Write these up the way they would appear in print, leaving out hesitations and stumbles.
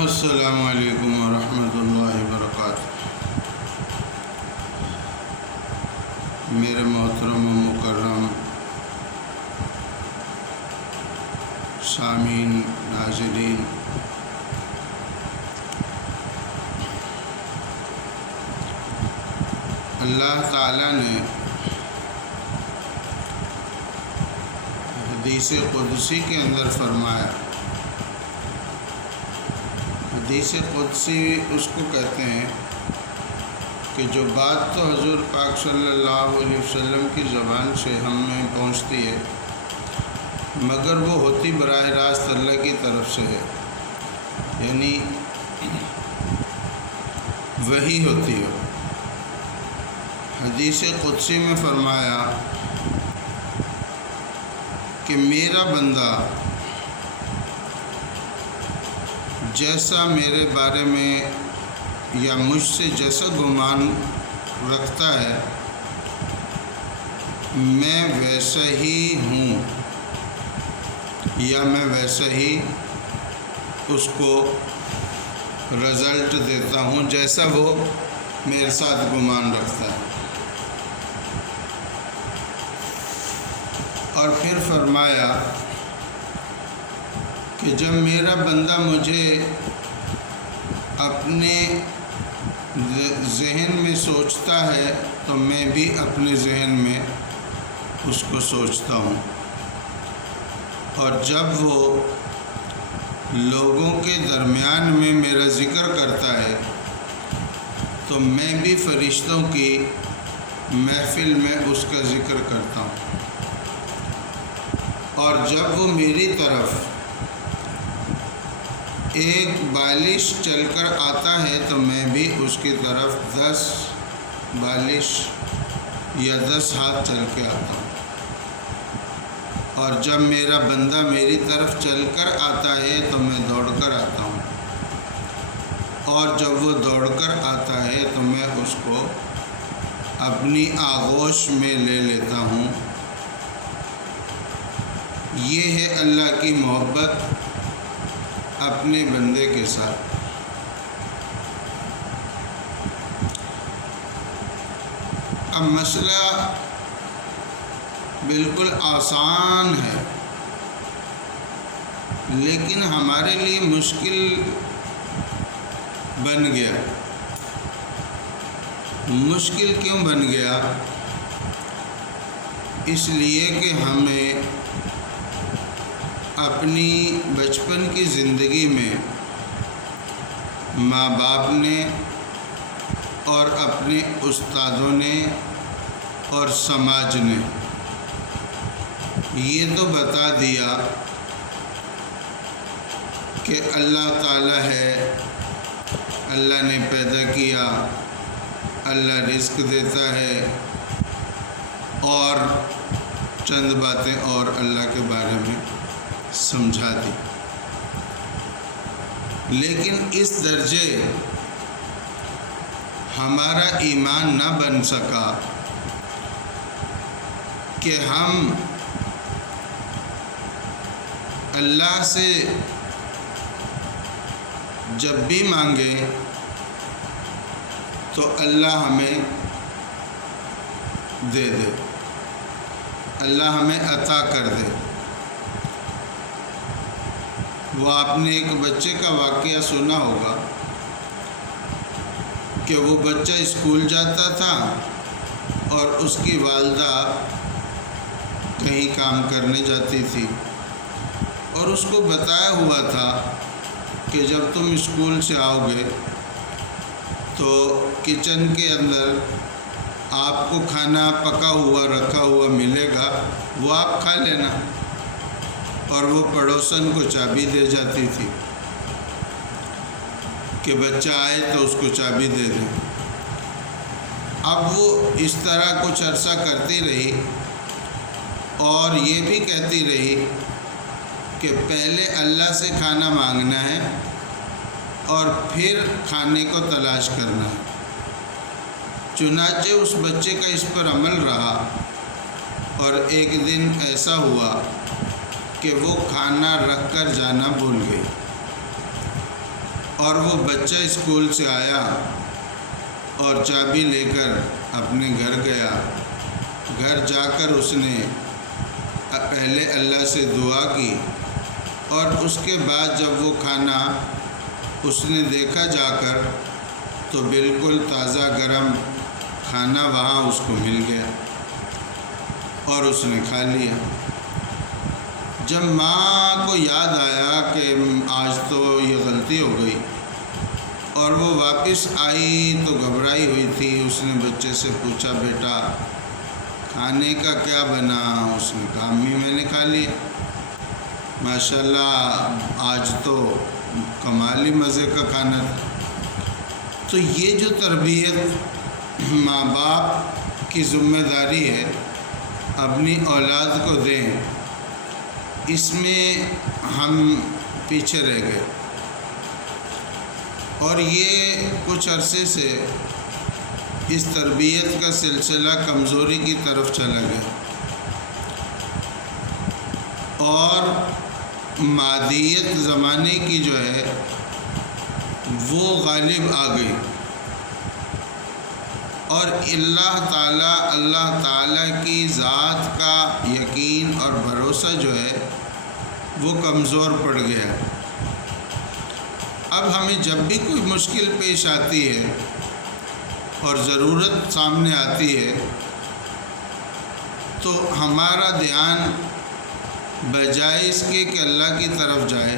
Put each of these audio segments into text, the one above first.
السلام علیکم ورحمۃ اللہ وبرکاتہ۔ میرے محترم و مکرم سامعین، ناظرین، اللہ تعالیٰ نے حدیث قدسی کے اندر فرمایا، حدیث قدسی اس کو کہتے ہیں کہ جو بات تو حضور پاک صلی اللہ علیہ وسلم کی زبان سے ہم میں پہنچتی ہے مگر وہ ہوتی براہ راست اللہ کی طرف سے ہے، یعنی وحی ہوتی ہے۔ حدیث قدسی میں فرمایا کہ میرا بندہ جیسا میرے بارے میں یا مجھ سے جیسا گمان رکھتا ہے میں ویسا ہی ہوں یا میں ویسا ہی اس کو رزلٹ دیتا ہوں جیسا وہ میرے ساتھ گمان رکھتا ہے۔ اور پھر فرمایا کہ جب میرا بندہ مجھے اپنے ذہن میں سوچتا ہے تو میں بھی اپنے ذہن میں اس کو سوچتا ہوں، اور جب وہ لوگوں کے درمیان میں میرا ذکر کرتا ہے تو میں بھی فرشتوں کی محفل میں اس کا ذکر کرتا ہوں، اور جب وہ میری طرف ایک بالش چل کر آتا ہے تو میں بھی اس کی طرف 10 بالش یا 10 ہاتھ چل کے آتا ہوں، اور جب میرا بندہ میری طرف چل کر آتا ہے تو میں دوڑ کر آتا ہوں، اور جب وہ دوڑ کر آتا ہے تو میں اس کو اپنی آغوش میں لے لیتا ہوں۔ یہ ہے اللہ کی محبت اپنے بندے کے ساتھ۔ اب مسئلہ بالکل آسان ہے لیکن ہمارے لیے مشکل بن گیا۔ مشکل کیوں بن گیا؟ اس لیے کہ ہمیں اپنی بچپن کی زندگی میں ماں باپ نے اور اپنے استادوں نے اور سماج نے یہ تو بتا دیا کہ اللہ تعالیٰ ہے، اللہ نے پیدا کیا، اللہ رزق دیتا ہے، اور چند باتیں اور اللہ کے بارے میں سمجھا دی، لیکن اس درجے ہمارا ایمان نہ بن سکا کہ ہم اللہ سے جب بھی مانگیں تو اللہ ہمیں دے دے، اللہ ہمیں عطا کر دے۔ وہ آپ نے ایک بچے کا واقعہ سنا ہوگا کہ وہ بچہ اسکول جاتا تھا اور اس کی والدہ کہیں کام کرنے جاتی تھی، اور اس کو بتایا ہوا تھا کہ جب تم اسکول سے آؤ گے تو کچن کے اندر آپ کو کھانا پکا ہوا رکھا ہوا ملے گا، وہ آپ کھا لینا، اور وہ پڑوسن کو چابی دے جاتی تھی کہ بچہ آئے تو اس کو چابی دے دیں۔ اب وہ اس طرح کچھ عرصہ کرتی رہی اور یہ بھی کہتی رہی کہ پہلے اللہ سے کھانا مانگنا ہے اور پھر کھانے کو تلاش کرنا ہے۔ چنانچہ اس بچے کا اس پر عمل رہا، اور ایک دن ایسا ہوا کہ وہ کھانا رکھ کر جانا بھول گئی۔ اور وہ بچہ اسکول سے آیا اور چابی لے کر اپنے گھر گیا۔ گھر جا کر اس نے پہلے اللہ سے دعا کی، اور اس کے بعد جب وہ کھانا اس نے دیکھا جا کر تو بالکل تازہ گرم کھانا وہاں اس کو مل گیا اور اس نے کھا لیا۔ جب ماں کو یاد آیا کہ آج تو یہ غلطی ہو گئی، اور وہ واپس آئی تو گھبرائی ہوئی تھی، اس نے بچے سے پوچھا بیٹا کھانے کا کیا بنا؟ اس نے کہا امی میں نے کھا لیا۔ ماشاءاللہ آج تو کمالی مزے کا کھانا تھا۔ تو یہ جو تربیت ماں باپ کی ذمہ داری ہے اپنی اولاد کو دیں، اس میں ہم پیچھے رہ گئے، اور یہ کچھ عرصے سے اس تربیت کا سلسلہ کمزوری کی طرف چلا گیا، اور مادیت زمانے کی جو ہے وہ غالب آ گئی، اور اللہ تعالیٰ کی ذات کا یقین اور بھروسہ جو ہے وہ کمزور پڑ گیا۔ اب ہمیں جب بھی کوئی مشکل پیش آتی ہے اور ضرورت سامنے آتی ہے تو ہمارا دھیان بجائے اس کے کہ اللہ کی طرف جائے،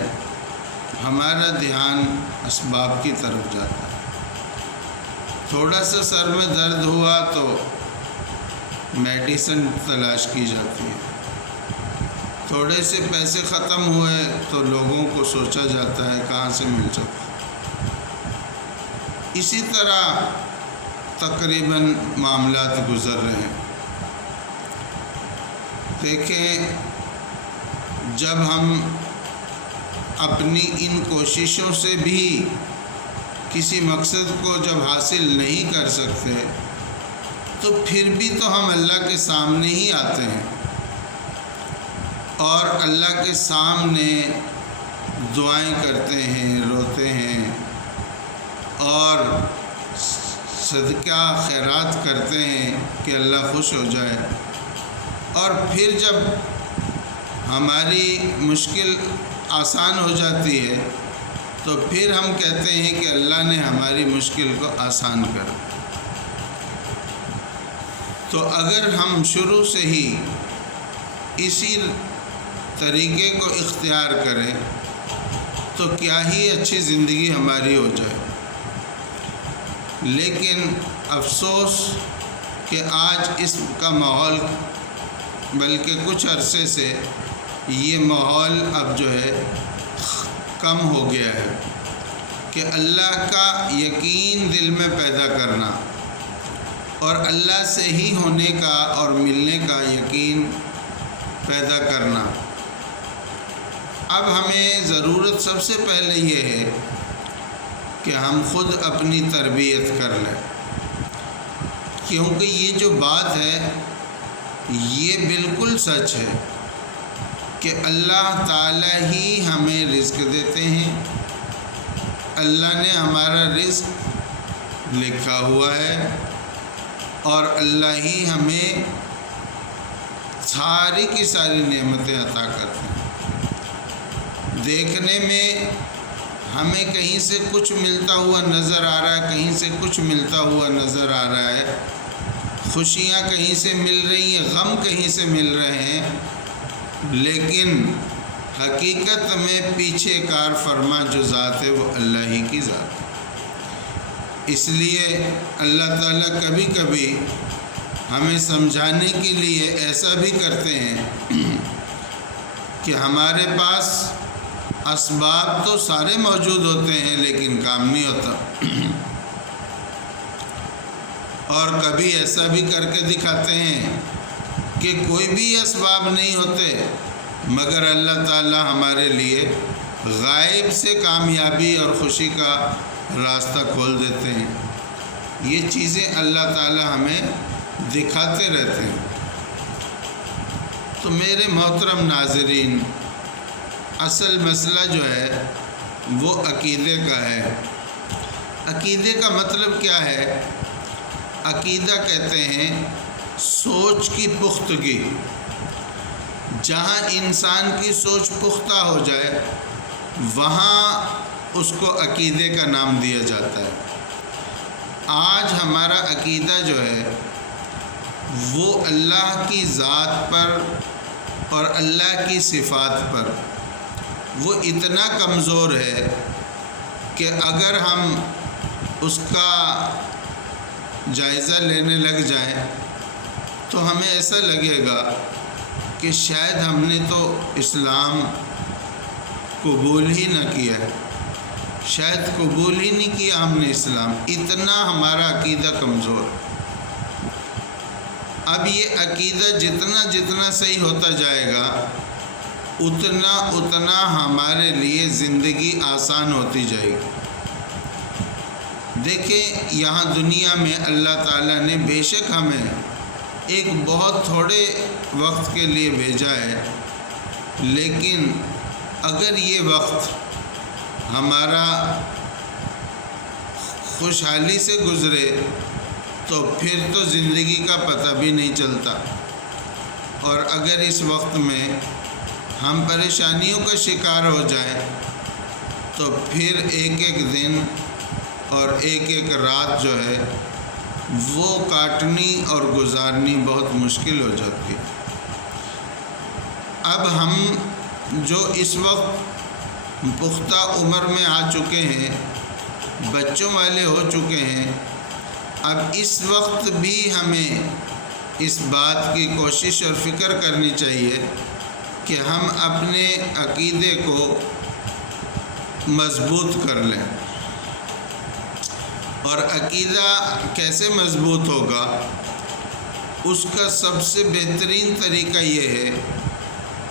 ہمارا دھیان اسباب کی طرف جاتا ہے۔ تھوڑا سا سر میں درد ہوا تو میڈیسن تلاش کی جاتی ہے، تھوڑے سے پیسے ختم ہوئے تو لوگوں کو سوچا جاتا ہے کہاں سے مل سکتا۔ اسی طرح تقریباً معاملات گزر رہے ہیں۔ دیکھیں، جب ہم اپنی ان کوششوں سے بھی کسی مقصد کو جب حاصل نہیں کر سکتے تو پھر بھی تو ہم اللہ کے سامنے ہی آتے ہیں، اور اللہ کے سامنے دعائیں کرتے ہیں، روتے ہیں، اور صدقہ خیرات کرتے ہیں کہ اللہ خوش ہو جائے، اور پھر جب ہماری مشکل آسان ہو جاتی ہے تو پھر ہم کہتے ہیں کہ اللہ نے ہماری مشکل کو آسان کر۔ تو اگر ہم شروع سے ہی اسی طریقے کو اختیار کریں تو کیا ہی اچھی زندگی ہماری ہو جائے۔ لیکن افسوس کہ آج اس کا ماحول، بلکہ کچھ عرصے سے یہ ماحول اب جو ہے کم ہو گیا ہے کہ اللہ کا یقین دل میں پیدا کرنا اور اللہ سے ہی ہونے کا اور ملنے کا یقین پیدا کرنا۔ اب ہمیں ضرورت سب سے پہلے یہ ہے کہ ہم خود اپنی تربیت کر لیں، کیونکہ یہ جو بات ہے یہ بالکل سچ ہے کہ اللہ تعالیٰ ہی ہمیں رزق دیتے ہیں، اللہ نے ہمارا رزق لکھا ہوا ہے، اور اللہ ہی ہمیں ساری کی ساری نعمتیں عطا کرتے ہیں۔ دیکھنے میں ہمیں کہیں سے کچھ ملتا ہوا نظر آ رہا ہے، کہیں سے کچھ ملتا ہوا نظر آ رہا ہے، خوشیاں کہیں سے مل رہی ہیں، غم کہیں سے مل رہے ہیں، لیکن حقیقت میں پیچھے کار فرما جو ذات ہے وہ اللہ ہی کی ذات ہے۔ اس لیے اللہ تعالیٰ کبھی کبھی ہمیں سمجھانے کے لیے ایسا بھی کرتے ہیں کہ ہمارے پاس اسباب تو سارے موجود ہوتے ہیں لیکن کام نہیں ہوتا، اور کبھی ایسا بھی کر کے دکھاتے ہیں کہ کوئی بھی اسباب نہیں ہوتے مگر اللہ تعالیٰ ہمارے لیے غائب سے کامیابی اور خوشی کا راستہ کھول دیتے ہیں۔ یہ چیزیں اللہ تعالیٰ ہمیں دکھاتے رہتے ہیں۔ تو میرے محترم ناظرین، اصل مسئلہ جو ہے وہ عقیدے کا ہے۔ عقیدے کا مطلب کیا ہے؟ عقیدہ کہتے ہیں سوچ کی پختگی۔ جہاں انسان کی سوچ پختہ ہو جائے وہاں اس کو عقیدے کا نام دیا جاتا ہے۔ آج ہمارا عقیدہ جو ہے وہ اللہ کی ذات پر اور اللہ کی صفات پر وہ اتنا کمزور ہے کہ اگر ہم اس کا جائزہ لینے لگ جائیں تو ہمیں ایسا لگے گا کہ شاید ہم نے تو اسلام قبول ہی نہ کیا ہے، شاید قبول ہی نہیں کیا ہم نے اسلام، اتنا ہمارا عقیدہ کمزور ہے۔ اب یہ عقیدہ جتنا جتنا صحیح ہوتا جائے گا اتنا اتنا ہمارے لیے زندگی آسان ہوتی جائے گی۔ دیکھیں یہاں دنیا میں اللہ تعالیٰ نے بے شک ہمیں ایک بہت تھوڑے وقت کے لیے بھیجا ہے، لیکن اگر یہ وقت ہمارا خوشحالی سے گزرے تو پھر تو زندگی کا پتہ بھی نہیں چلتا، اور اگر اس وقت میں ہم پریشانیوں کا شکار ہو جائیں تو پھر ایک ایک دن اور ایک ایک رات جو ہے وہ کاٹنی اور گزارنی بہت مشکل ہو جاتی ہے۔ اب ہم جو اس وقت پختہ عمر میں آ چکے ہیں، بچوں والے ہو چکے ہیں، اب اس وقت بھی ہمیں اس بات کی کوشش اور فکر کرنی چاہیے کہ ہم اپنے عقیدے کو مضبوط کر لیں۔ اور عقیدہ کیسے مضبوط ہوگا؟ اس کا سب سے بہترین طریقہ یہ ہے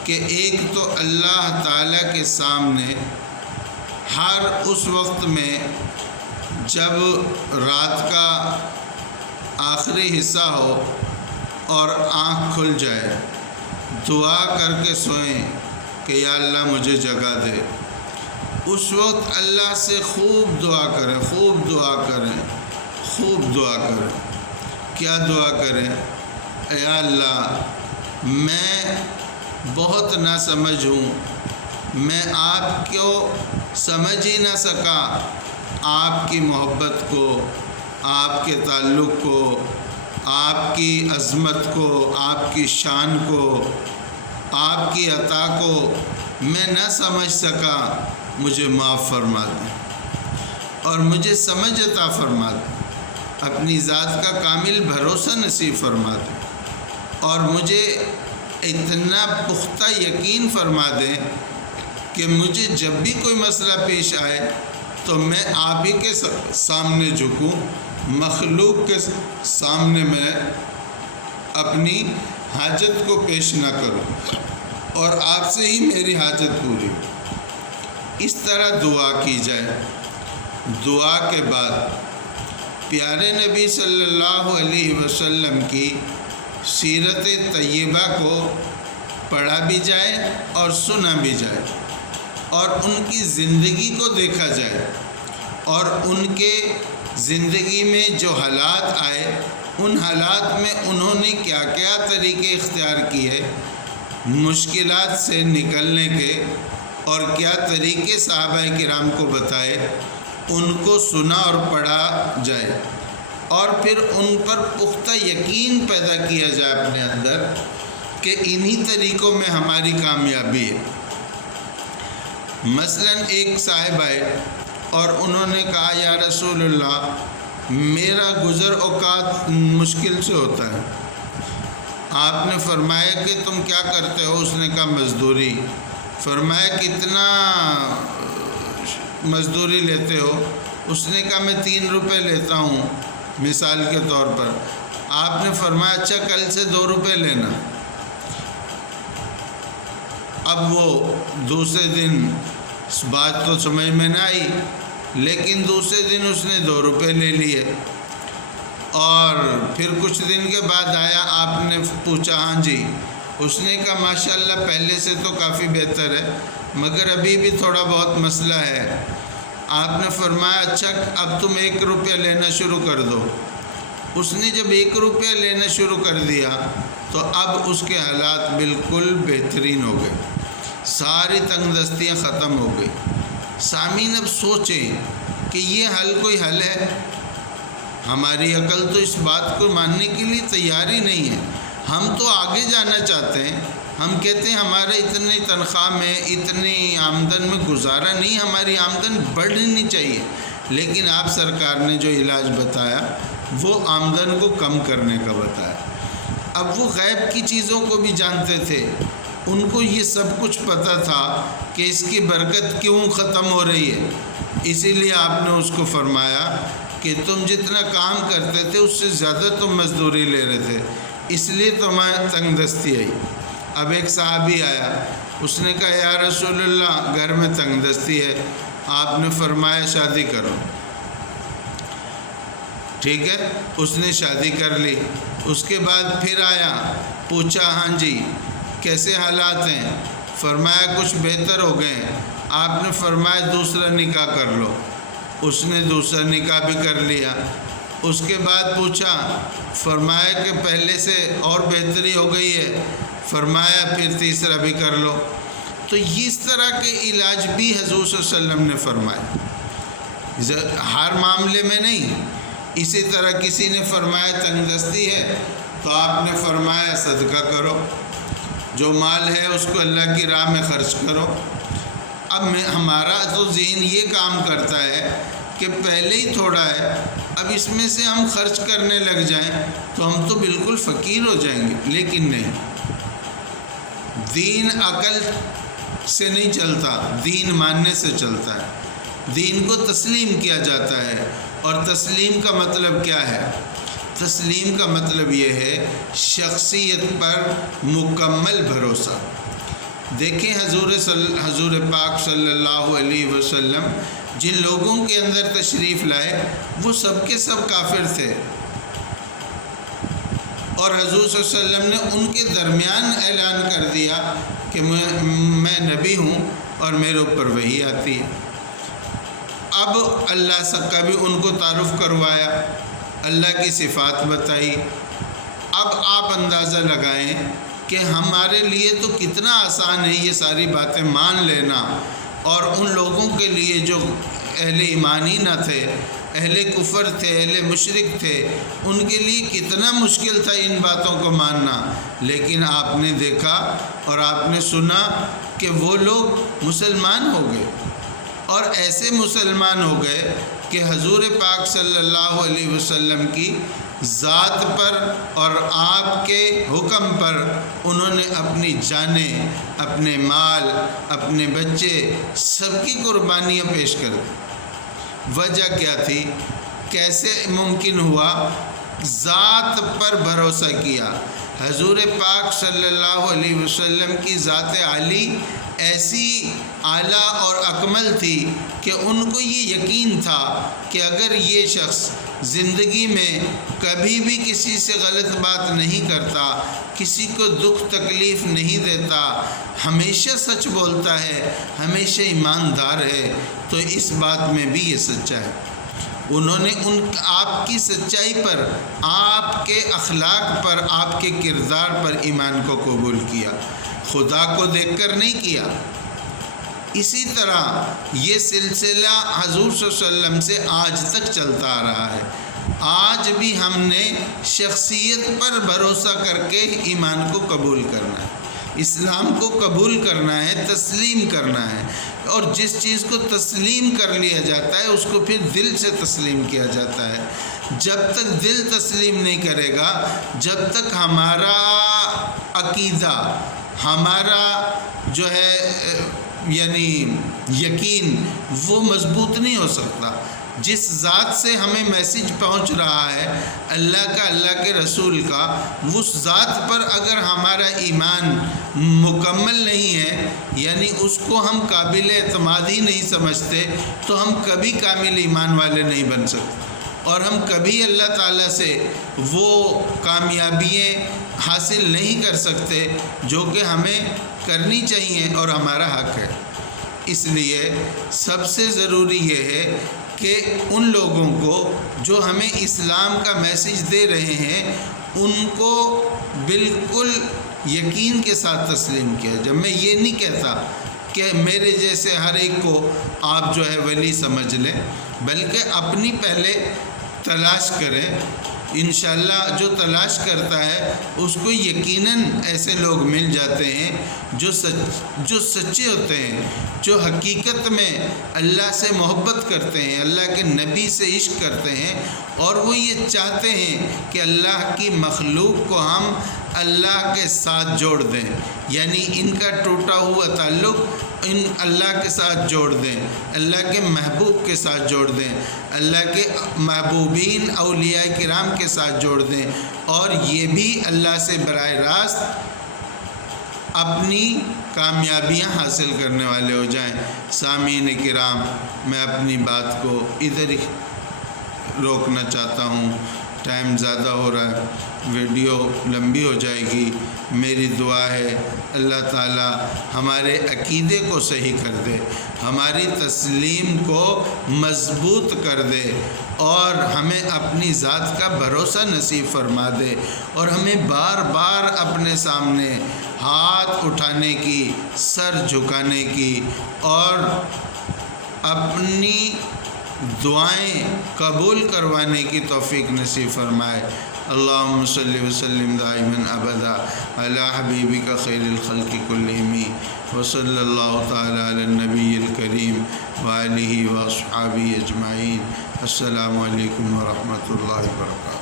کہ ایک تو اللہ تعالیٰ کے سامنے ہر اس وقت میں جب رات کا آخری حصہ ہو اور آنکھ کھل جائے دعا کر کے سوئیں کہ یا اللہ مجھے جگا دے۔ اس وقت اللہ سے خوب دعا کریں، خوب دعا کریں، خوب دعا کریں۔ کیا دعا کریں؟ اے اللہ میں بہت ناسمجھ ہوں، میں آپ کو سمجھ ہی نہ سکا، آپ کی محبت کو، آپ کے تعلق کو، آپ کی عظمت کو، آپ کی شان کو، آپ کی عطا کو میں نہ سمجھ سکا، مجھے معاف فرما دیں اور مجھے سمجھ عطا فرما دیں، اپنی ذات کا کامل بھروسہ نصیب فرما دیں اور مجھے اتنا پختہ یقین فرما دیں کہ مجھے جب بھی کوئی مسئلہ پیش آئے تو میں آپ ہی کے سامنے جھکوں، مخلوق کے سامنے میں اپنی حاجت کو پیش نہ کروں اور آپ سے ہی میری حاجت پوری ہو۔ اس طرح دعا کی جائے۔ دعا کے بعد پیارے نبی صلی اللہ علیہ وسلم کی سیرت طیبہ کو پڑھا بھی جائے اور سنا بھی جائے اور ان کی زندگی کو دیکھا جائے اور ان کے زندگی میں جو حالات آئے ان حالات میں انہوں نے کیا کیا طریقے اختیار کیے مشکلات سے نکلنے کے، اور کیا طریقے صحابہ کرام کو بتائے، ان کو سنا اور پڑھا جائے اور پھر ان پر پختہ یقین پیدا کیا جائے اپنے اندر کہ انہی طریقوں میں ہماری کامیابی ہے۔ مثلا ایک صاحب آئے اور انہوں نے کہا یا رسول اللہ میرا گزر اوقات مشکل سے ہوتا ہے۔ آپ نے فرمایا کہ تم کیا کرتے ہو؟ اس نے کہا مزدوری۔ فرمایا کتنا مزدوری لیتے ہو؟ اس نے کہا میں 3 روپے لیتا ہوں مثال کے طور پر۔ آپ نے فرمایا اچھا کل سے 2 روپے لینا۔ اب وہ دوسرے دن بات تو سمجھ میں نہ آئی، لیکن دوسرے دن اس نے 2 روپے لے لیے اور پھر کچھ دن کے بعد آیا، آپ نے پوچھا ہاں جی اس نے کہا ماشاءاللہ پہلے سے تو کافی بہتر ہے، مگر ابھی بھی تھوڑا بہت مسئلہ ہے۔ آپ نے فرمایا اچھا اب تم 1 روپیہ لینا شروع کر دو۔ اس نے جب 1 روپیہ لینا شروع کر دیا تو اب اس کے حالات بالکل بہترین ہو گئے، ساری تنگ دستیاں ختم ہو گئی۔ سامعین اب سوچیں کہ یہ حل کوئی حل ہے؟ ہماری عقل تو اس بات کو ماننے کے لیے تیار ہی نہیں ہے۔ ہم تو آگے جانا چاہتے ہیں، ہم کہتے ہیں ہمارے اتنی تنخواہ میں اتنی آمدن میں گزارا نہیں، ہماری آمدن بڑھنی چاہیے، لیکن آپ سرکار نے جو علاج بتایا وہ آمدن کو کم کرنے کا بتایا۔ اب وہ غیب کی چیزوں کو بھی جانتے تھے، ان کو یہ سب کچھ پتہ تھا کہ اس کی برکت کیوں ختم ہو رہی ہے، اسی لیے آپ نے اس کو فرمایا کہ تم جتنا کام کرتے تھے اس سے زیادہ تم مزدوری لے رہے تھے، اس لیے تمہیں تنگ دستی آئی۔ اب ایک صحابی آیا، اس نے کہا یا رسول اللہ گھر میں تنگ دستی ہے، آپ نے فرمایا شادی کرو۔ ٹھیک ہے، اس نے شادی کر لی۔ اس کے بعد پھر آیا، پوچھا ہاں جی کیسے حالات ہیں؟ فرمایا کچھ بہتر ہو گئے۔ آپ نے فرمایا دوسرا نکاح کر لو۔ اس نے دوسرا نکاح بھی کر لیا۔ اس کے بعد پوچھا، فرمایا کہ پہلے سے اور بہتری ہو گئی ہے، فرمایا پھر تیسرا بھی کر لو۔ تو اس طرح کے علاج بھی حضور صلی اللہ علیہ وسلم نے فرمایا، ہر معاملے میں نہیں۔ اسی طرح کسی نے فرمایا تنگ دستی ہے تو آپ نے فرمایا صدقہ کرو، جو مال ہے اس کو اللہ کی راہ میں خرچ کرو۔ اب ہمارا تو ذہن یہ کام کرتا ہے کہ پہلے ہی تھوڑا ہے، اب اس میں سے ہم خرچ کرنے لگ جائیں تو ہم تو بالکل فقیر ہو جائیں گے، لیکن نہیں، دین عقل سے نہیں چلتا، دین ماننے سے چلتا ہے۔ دین کو تسلیم کیا جاتا ہے، اور تسلیم کا مطلب کیا ہے؟ تسلیم کا مطلب یہ ہے شخصیت پر مکمل بھروسہ۔ دیکھیں حضور پاک صلی اللہ علیہ وسلم جن لوگوں کے اندر تشریف لائے وہ سب کے سب کافر تھے، اور حضور صلی اللہ علیہ وسلم نے ان کے درمیان اعلان کر دیا کہ میں نبی ہوں اور میرے اوپر وحی آتی ہے۔ اب اللہ سب کا بھی ان کو تعارف کروایا، اللہ کی صفات بتائی۔ اب آپ اندازہ لگائیں کہ ہمارے لیے تو کتنا آسان ہے یہ ساری باتیں مان لینا، اور ان لوگوں کے لیے جو اہل ایمان ہی نہ تھے، اہل کفر تھے، اہل مشرک تھے، ان کے لیے کتنا مشکل تھا ان باتوں کو ماننا۔ لیکن آپ نے دیکھا اور آپ نے سنا کہ وہ لوگ مسلمان ہو گئے، اور ایسے مسلمان ہو گئے کہ حضور پاک صلی اللہ علیہ وسلم کی ذات پر اور آپ کے حکم پر انہوں نے اپنی جانیں، اپنے مال، اپنے بچے سب کی قربانیاں پیش کر دی۔ وجہ کیا تھی؟ کیسے ممکن ہوا؟ ذات پر بھروسہ کیا۔ حضور پاک صلی اللہ علیہ وسلم کی ذات عالی ایسی اعلیٰ اور اکمل تھی کہ ان کو یہ یقین تھا کہ اگر یہ شخص زندگی میں کبھی بھی کسی سے غلط بات نہیں کرتا، کسی کو دکھ تکلیف نہیں دیتا، ہمیشہ سچ بولتا ہے، ہمیشہ ایماندار ہے، تو اس بات میں بھی یہ سچا ہے۔ انہوں نے آپ کی سچائی پر، آپ کے اخلاق پر، آپ کے کردار پر ایمان کو قبول کیا، خدا کو دیکھ کر نہیں کیا۔ اسی طرح یہ سلسلہ حضور صلی اللہ علیہ وسلم سے آج تک چلتا آ رہا ہے۔ آج بھی ہم نے شخصیت پر بھروسہ کر کے ایمان کو قبول کرنا ہے، اسلام کو قبول کرنا ہے، تسلیم کرنا ہے، اور جس چیز کو تسلیم کر لیا جاتا ہے اس کو پھر دل سے تسلیم کیا جاتا ہے۔ جب تک دل تسلیم نہیں کرے گا، جب تک ہمارا عقیدہ، ہمارا جو ہے یعنی یقین وہ مضبوط نہیں ہو سکتا۔ جس ذات سے ہمیں میسیج پہنچ رہا ہے اللہ کا، اللہ کے رسول کا، اس ذات پر اگر ہمارا ایمان مکمل نہیں ہے، یعنی اس کو ہم قابل اعتماد ہی نہیں سمجھتے، تو ہم کبھی کامل ایمان والے نہیں بن سکتے، اور ہم کبھی اللہ تعالیٰ سے وہ کامیابیاں، حاصل نہیں کر سکتے جو کہ ہمیں کرنی چاہیے اور ہمارا حق ہے۔ اس لیے سب سے ضروری یہ ہے کہ ان لوگوں کو جو ہمیں اسلام کا میسیج دے رہے ہیں ان کو بالکل یقین کے ساتھ تسلیم کیا۔ جب میں یہ نہیں کہتا کہ میرے جیسے ہر ایک کو آپ جو ہے ولی سمجھ لیں، بلکہ اپنی پہلے تلاش کریں۔ انشاءاللہ جو تلاش کرتا ہے اس کو یقیناً ایسے لوگ مل جاتے ہیں جو سچے ہوتے ہیں، جو حقیقت میں اللہ سے محبت کرتے ہیں، اللہ کے نبی سے عشق کرتے ہیں، اور وہ یہ چاہتے ہیں کہ اللہ کی مخلوق کو ہم اللہ کے ساتھ جوڑ دیں، یعنی ان کا ٹوٹا ہوا تعلق ان اللہ کے ساتھ جوڑ دیں، اللہ کے محبوب کے ساتھ جوڑ دیں، اللہ کے محبوبین اولیاء کرام کے ساتھ جوڑ دیں، اور یہ بھی اللہ سے براہ راست اپنی کامیابیاں حاصل کرنے والے ہو جائیں۔ سامعین کرام، میں اپنی بات کو ادھر ہی روکنا چاہتا ہوں، ٹائم زیادہ ہو رہا ہے، ویڈیو لمبی ہو جائے گی۔ میری دعا ہے اللہ تعالی ہمارے عقیدے کو صحیح کر دے، ہماری تسلیم کو مضبوط کر دے، اور ہمیں اپنی ذات کا بھروسہ نصیب فرما دے، اور ہمیں بار بار اپنے سامنے ہاتھ اٹھانے کی، سر جھکانے کی، اور اپنی دعائیں قبول کروانے کی توفیق نصیب فرمائے۔ اللہم صلی وسلم دائما ابدا علی حبیبک خیر الخلق کلہم، وصلی اللہ تعالی علی النبی الکریم وآلہ واصحابہ اجمعین۔ السلام علیکم ورحمۃ اللہ وبرکاتہ۔